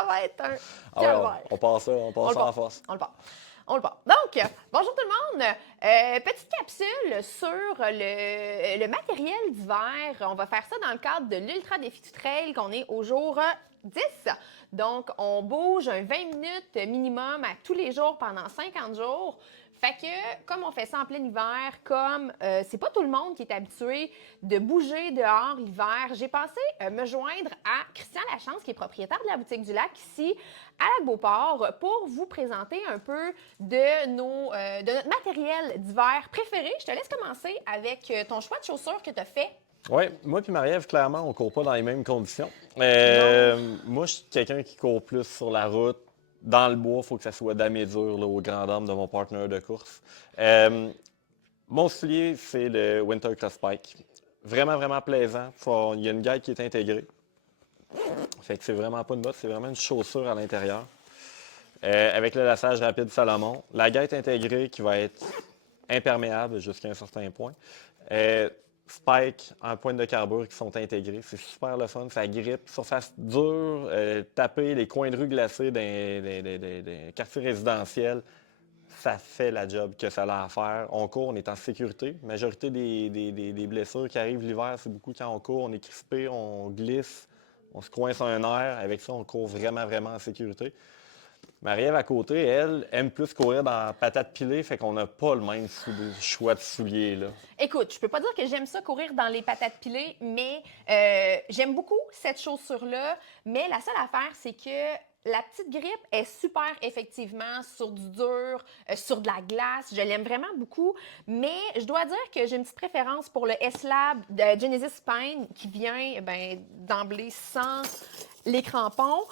Ça va être un Ah ouais, calvaire. on passe ça, on passe ça en force. On le part. On le part. Donc, bonjour tout le monde. Petite capsule sur le matériel d'hiver. On va faire ça dans le cadre de l'Ultra Défi du Trail qu'on est au jour 10. Donc, on bouge un 20 minutes minimum à tous les jours pendant 50 jours. Fait que, comme on fait ça en plein hiver, comme c'est pas tout le monde qui est habitué de bouger dehors l'hiver, j'ai pensé me joindre à Christian Lachance, qui est propriétaire de la boutique du lac ici à Lac-Beauport, pour vous présenter un peu de notre matériel d'hiver préféré. Je te laisse commencer avec ton choix de chaussures que tu as fait. Oui, moi puis Marie-Ève, clairement, on ne court pas dans les mêmes conditions. Non. Moi, je suis quelqu'un qui court plus sur la route. Dans le bois, il faut que ça soit damé dur là, aux grandes dames de mon partenaire de course. Mon soulier, c'est le Winter Cross Spike. Vraiment, vraiment plaisant. Il y a une guide qui est intégrée. Fait que c'est vraiment pas une botte, c'est vraiment une chaussure à l'intérieur. Avec le lassage rapide Salomon. La guide intégrée qui va être imperméable jusqu'à un certain point. Spike en pointe de carbure qui sont intégrés. C'est super le fun, ça grippe. Surface dure, taper les coins de rue glacés des quartiers résidentiels, ça fait la job que ça a à faire. On court, on est en sécurité. La majorité des blessures qui arrivent l'hiver, c'est beaucoup quand on court, on est crispé, on glisse, on se coince un air. Avec ça, on court vraiment, vraiment en sécurité. Marie-Ève à côté, elle, aime plus courir dans la patate pilée, fait qu'on n'a pas le même choix de souliers, là. Écoute, je peux pas dire que j'aime ça courir dans les patates pilées, mais j'aime beaucoup cette chaussure-là. Mais la seule affaire, c'est que la petite grippe est super effectivement sur du dur, sur de la glace. Je l'aime vraiment beaucoup. Mais je dois dire que j'ai une petite préférence pour le S-Lab de Genesis Spine qui vient d'emblée sans les crampons,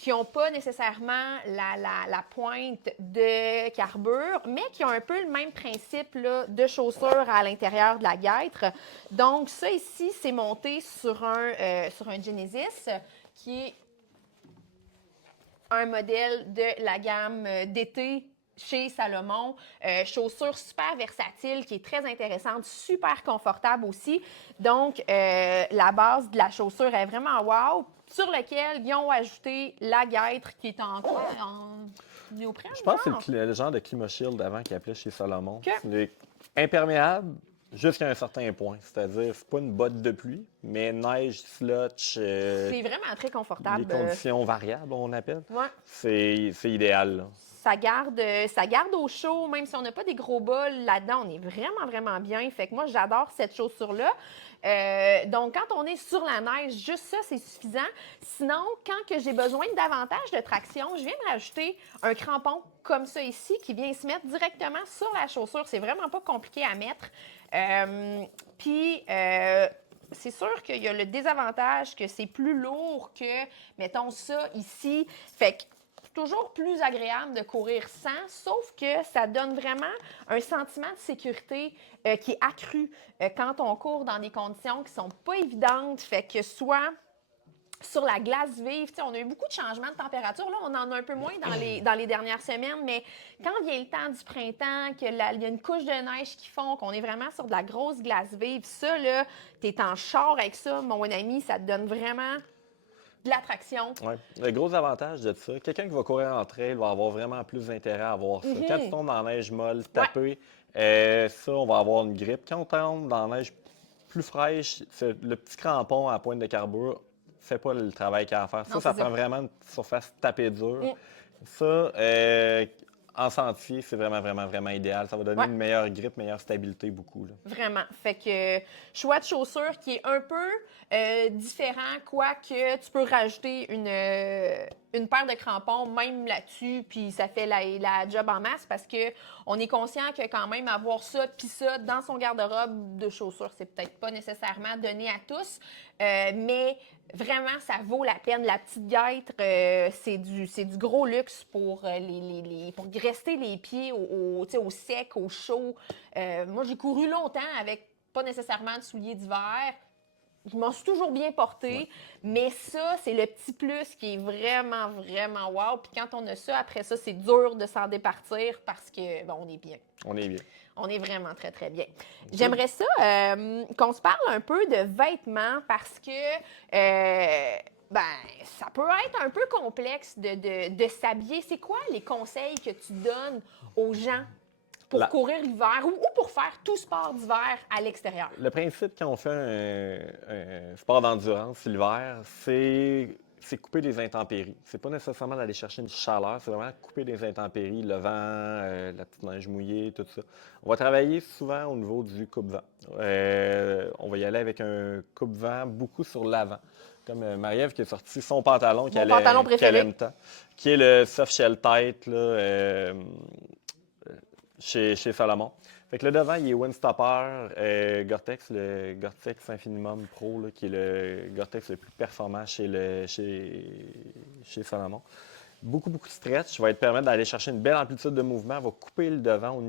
qui n'ont pas nécessairement la pointe de carbure, mais qui ont un peu le même principe là, de chaussure à l'intérieur de la guêtre. Donc, ça ici, c'est monté sur un Genesis qui est un modèle de la gamme d'été chez Salomon. Chaussure super versatile, qui est très intéressante, super confortable aussi. Donc, la base de la chaussure est vraiment wow, sur lequel ils ont ajouté la guêtre qui est en quoi? En néoprène, Je pense que genre? c'est le genre de Climashield avant qu'il appelait chez Salomon. Que- C'est imperméable jusqu'à un certain point. C'est-à-dire, c'est pas une botte de pluie, mais neige, slotch, C'est vraiment très les confortable. conditions variables, on appelle. Ouais. C'est idéal, là. Ça garde au chaud, même si on n'a pas des gros bols là-dedans, on est vraiment, vraiment bien. Fait que moi, j'adore cette chaussure-là. Donc, quand on est sur la neige, juste ça, c'est suffisant. Sinon, quand que j'ai besoin davantage de traction, je viens me rajouter un crampon comme ça ici qui vient se mettre directement sur la chaussure. C'est vraiment pas compliqué à mettre. Puis, c'est sûr qu'il y a le désavantage que c'est plus lourd que, mettons, ça ici. Fait que toujours plus agréable de courir sans, sauf que ça donne vraiment un sentiment de sécurité qui est accru quand on court dans des conditions qui sont pas évidentes. Fait que soit sur la glace vive, on a eu beaucoup de changements de température. Là, on en a un peu moins dans les dernières semaines, mais quand vient le temps du printemps, qu'il y a une couche de neige qui fond, qu'on est vraiment sur de la grosse glace vive, ça, là, t'es en char avec ça, mon ami, ça te donne vraiment de l'attraction. Ouais. Le gros avantage de ça, quelqu'un qui va courir en trail va avoir vraiment plus d'intérêt à avoir ça. Quand tu tombes dans la neige molle, taper, ça, on va avoir une grippe. Quand on tombe dans la neige plus fraîche, le petit crampon à la pointe de carbure fait pas le travail qu'il a à faire. Non, Ça c'est ça. prend vraiment une surface tapée dure. Ça, en sentier, c'est vraiment, vraiment, vraiment idéal. Ça va donner Ouais. une meilleure grippe, meilleure stabilité beaucoup, là. Vraiment. Fait que choix de chaussure qui est un peu différent, quoique tu peux rajouter une paire de crampons même là-dessus, puis ça fait la job en masse parce que on est conscient que quand même avoir ça puis ça dans son garde-robe de chaussures, c'est peut-être pas nécessairement donné à tous, mais vraiment, ça vaut la peine. La petite guêtre, c'est du gros luxe pour, pour rester les pieds au sec, au chaud. Moi, j'ai couru longtemps avec pas nécessairement de souliers d'hiver. Je m'en suis toujours bien portée, mais ça, c'est le petit plus qui est vraiment, vraiment wow. Puis quand on a ça, après ça, c'est dur de s'en départir parce que, bon, on est bien. On est bien. On est vraiment très, très bien. J'aimerais ça qu'on se parle un peu de vêtements parce que Ben, ça peut être un peu complexe de s'habiller. C'est quoi les conseils que tu donnes aux gens pour La- courir l'hiver ou pour faire tout sport d'hiver à l'extérieur? Le principe quand on fait un sport d'endurance l'hiver, c'est couper les intempéries. C'est pas nécessairement d'aller chercher une chaleur, c'est vraiment couper les intempéries, le vent, la petite neige mouillée, tout ça. On va travailler souvent au niveau du coupe-vent. On va y aller avec un coupe-vent beaucoup sur l'avant. Comme Marie-Ève qui a sorti son pantalon Mon pantalon qu'elle préféré. aime tant, qui est le soft shell tight là, chez Salomon. Fait que le devant, il est Windstopper Gore-Tex, le Gore-Tex Infinimum Pro, là, qui est le Gore-Tex le plus performant chez Salomon. Beaucoup, beaucoup de stretch va te permettre d'aller chercher une belle amplitude de mouvement, va couper le devant,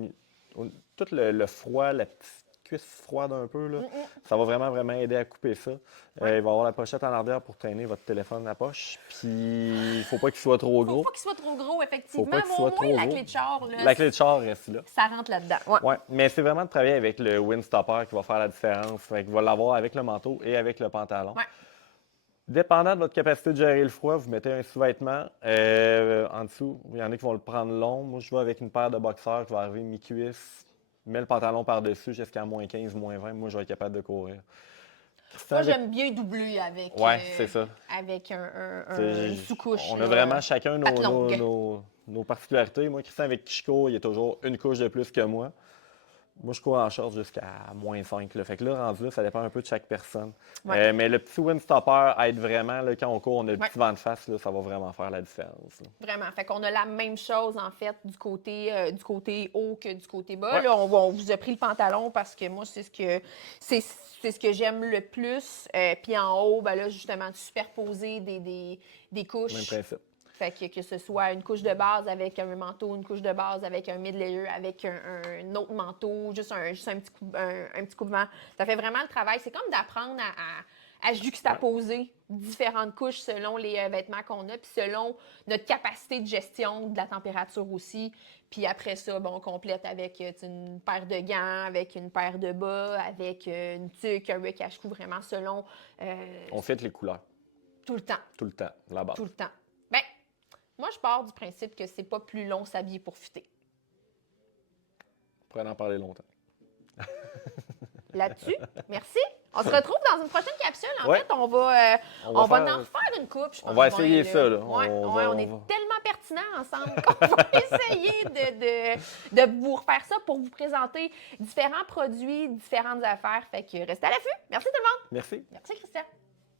tout le froid, la petite cuisse froide un peu, là, ça va vraiment, vraiment aider à couper ça. Il va y avoir la pochette en arrière pour traîner votre téléphone à la poche. Puis, il ne faut pas qu'il soit trop Faut gros. pas qu'il soit trop gros, Faut effectivement. pas qu'il Mais au soit moins, trop la gros. clé de char, là, La clé de char reste là. ça rentre là-dedans. Ouais. Ouais, mais c'est vraiment de travailler avec le Windstopper qui va faire la différence. Fait qu'il va l'avoir avec le manteau et avec le pantalon. Ouais. Dépendant de votre capacité de gérer le froid, vous mettez un sous-vêtement en dessous. Il y en a qui vont le prendre long. Moi, je vais avec une paire de boxeurs qui va arriver mi-cuisse. Mets le pantalon par-dessus jusqu'à moins 15, moins 20. Moi, je vais être capable de courir. Moi, j'aime bien doubler Ouais, c'est ça. avec C'est- une sous-couche. On a là, vraiment chacun patte longue. nos particularités. Moi, Christian, avec qui je cours, il est toujours une couche de plus que moi. Moi, je cours en short jusqu'à moins 5. Là. Fait que là, rendu là, ça dépend un peu de chaque personne. Ouais. Mais le petit Windstopper aide vraiment, là, quand on court, on a le Ouais. petit vent de face, là, ça va vraiment faire la différence. Là. Vraiment. Fait qu'on a la même chose, en fait, du côté haut que du côté bas. Ouais. Là, on vous a pris le pantalon parce que moi, c'est ce que j'aime le plus. Puis en haut, ben là, justement, de superposer des couches. Même principe. Fait que ce soit une couche de base avec un manteau, une couche de base avec un mid-layer, avec un autre manteau, juste un petit coupe-vent. Ça fait vraiment le travail. C'est comme d'apprendre à juxtaposer différentes couches selon les vêtements qu'on a, puis selon notre capacité de gestion de la température aussi. Puis après ça, bon, on complète avec une paire de gants, avec une paire de bas, avec une tuque, un cache-cou, vraiment selon On fait les couleurs, tout le temps. tout le temps, la base. Tout le temps. Ben, moi, je pars du principe que c'est pas plus long s'habiller pour fitter. On pourrait en parler longtemps. Là-dessus, merci. On se retrouve dans une prochaine capsule. En Ouais. fait, on va en faire- refaire une coupe, je pense. On va essayer là. ça, là. Ouais, on est va- tellement pertinents ensemble qu'on va essayer de vous refaire ça pour vous présenter différents produits, différentes affaires. Fait que restez à l'affût. Merci tout le monde. Merci. Merci, Christian.